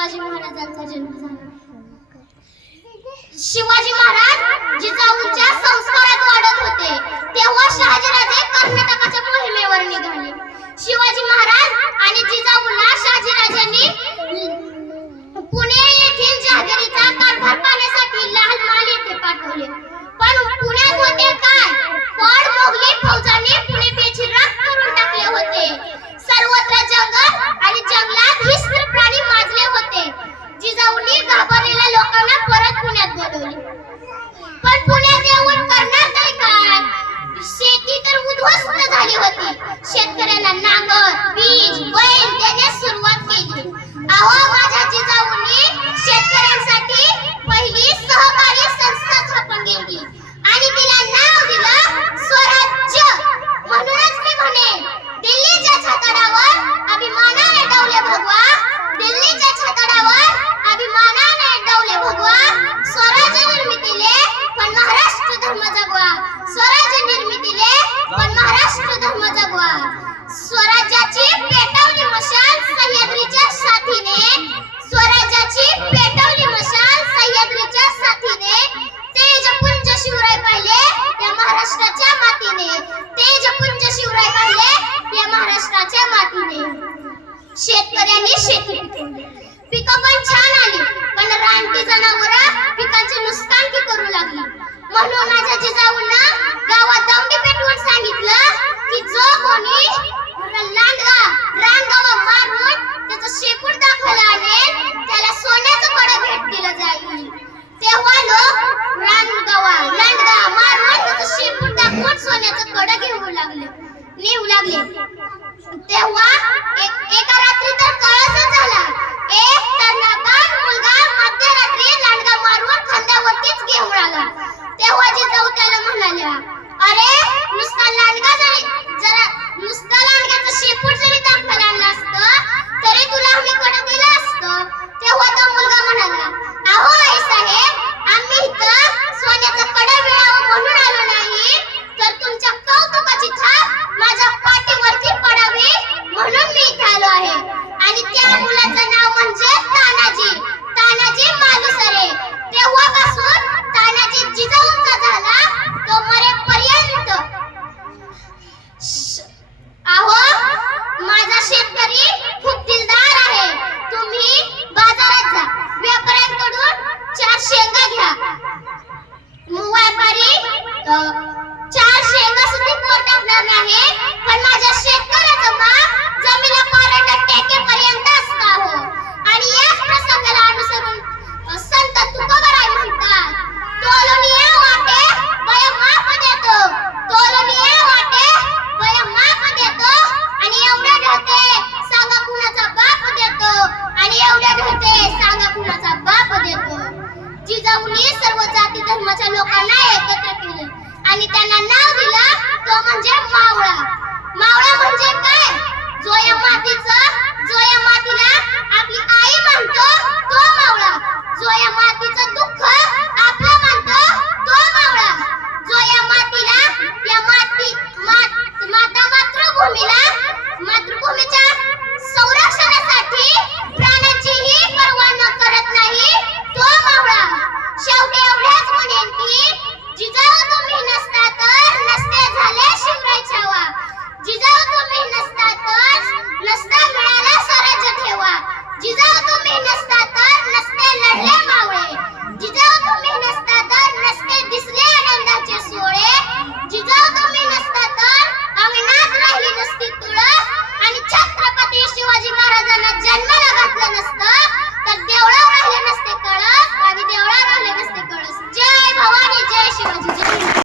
शिवाजी महाराजांचा जन्म झाला. शिवाजी महाराज जिजाऊंच्या संस्कारात वाढत होते तेव्हा शहाजीराजे कर्नाटकाच्या मोहिमेवर निघाले. शिवाजी महाराज आणि जिजाऊंना शहाजीराजांनी पुणे येथील जहागिरीचा कारभार पाहण्यासाठी लाल महाल येथे पाठवले. पण पुण्यात होते काय, पण मोगली फौजांनी पुणे बेचिराख करून टाकले होते. सर्वत्र जंगल आणि जंगलात हिंस्र प्राणी माजले होते. जिजाऊंनी घाबरलेल्या लोकांना परत पुण्यात बोलवले. पण पुण्यात येऊन करणार तरी काय, शेती तर उद्ध्वस्त झाली होती. शेतकऱ्यांना नांगर, बीज, बैल देण्यास सुरुवात केली. अहो, माझ्या जिजाऊंनी शेतकऱ्यांसाठी पहिली सहकारी संस्था स्थापन केली आणि तिला नाव दिलं स्वराज्य. म्हणूनच मी म्हणेन, दिल्लीच्या छाताडावर अभिमानाने डौले भगवा, दिल्लीच्या छाताडावर अभिमानाने डौले भगवा. स्वराज्य निर्मितीले पण महाराष्ट्र धर्म जगवा, स्वराज्य निर्मितीले पण महाराष्ट्र धर्म जगवा. स्वराज्याची पेटवली मशाल सह्याद्रीच्या साथीने, स्वराज्याची पेटवली मशाल सह्याद्रीच्या साथीने. तेजपुंज शिवराय पाहिले त्या महाराष्ट्राच्या मातीने, तेजपुंज शिवराय पाहिले या महाराष्ट्राच्या मातीने. शेतकऱ्यांनी शेती पिकवली, पिकं पण छान आली, पण रानटी जनावरं पिकांचे नुकसान की करू लागली. म्हणून माझ्या जिजाऊंना गावात दौंडी पेटवून सांगितलं की जो कोणी रानगावा मारून त्याचं शेपूट दाखवायला आणेल त्याला सोन्याचं कडं भेट दिलं जाईल. तेव्हा लोक लांडगा मारून त्याचं शेपूट दाखवून सोन्याचं कडं नेऊ लागले. तेव्हा एका रात्री तर कळसच झाला. एक तरणाकान मुलगा मध्यरात्री लांडगा मारून खांद्यावरतीच घेऊन आला. तेव्हा जिजाऊ त्याला म्हणाल्या, अरे नुसता लांडग्याचं शेपूट जरी दाखवायला आणलं असतं तरी तुला आम्ही कडं दिलं असतं. तेव्हा तो मुलगा म्हणाला, अहो आई साहेब, आम्ही इथं सोन्याचं कडं मिळावं म्हणून आलो नाही, तर तुमच्या कौतुकाची थाप माझ्या पाठीवरती पडावी म्हणून मी इथे आलो आहे. आणि त्या मुलाचं नाव म्हणजे तानाजी मालुसरे. तेव्हापासून तानाजी जिजाऊंचा झाला तो मरेपर्यंत. अहो, माझा शेतकरी खूप दिलदार आहे. तुम्ही बाजारात जा, व्यापाऱ्यांकडून 4 शेंगा घ्या. व्यापारी 4 शेंगा सुद्धा पोट टाकणार नाही, पण माझ्या शेतकऱ्याचं माप जमिला पारंड टेकेपर्यंत असता हो. आणि याच प्रसंगाला अनुसरून संत तुकोबाराय म्हणतात, तोलनिया वाटे बया माप देतो, तोलनिया वाटे बया माप देतो. आणि एवढ्या ढळते सांगा कुणाचा बाप देतो, आणि एवढ्या ढळते सांगा कुणाचा बाप देतो. जिजाऊंनी सर्व जाती धर्माच्या लोकांना एकत्र केले आणि त्यांना नाव दिलं तो म्हणजे मावळा. मावळा म्हणजे काय, जो या मातीला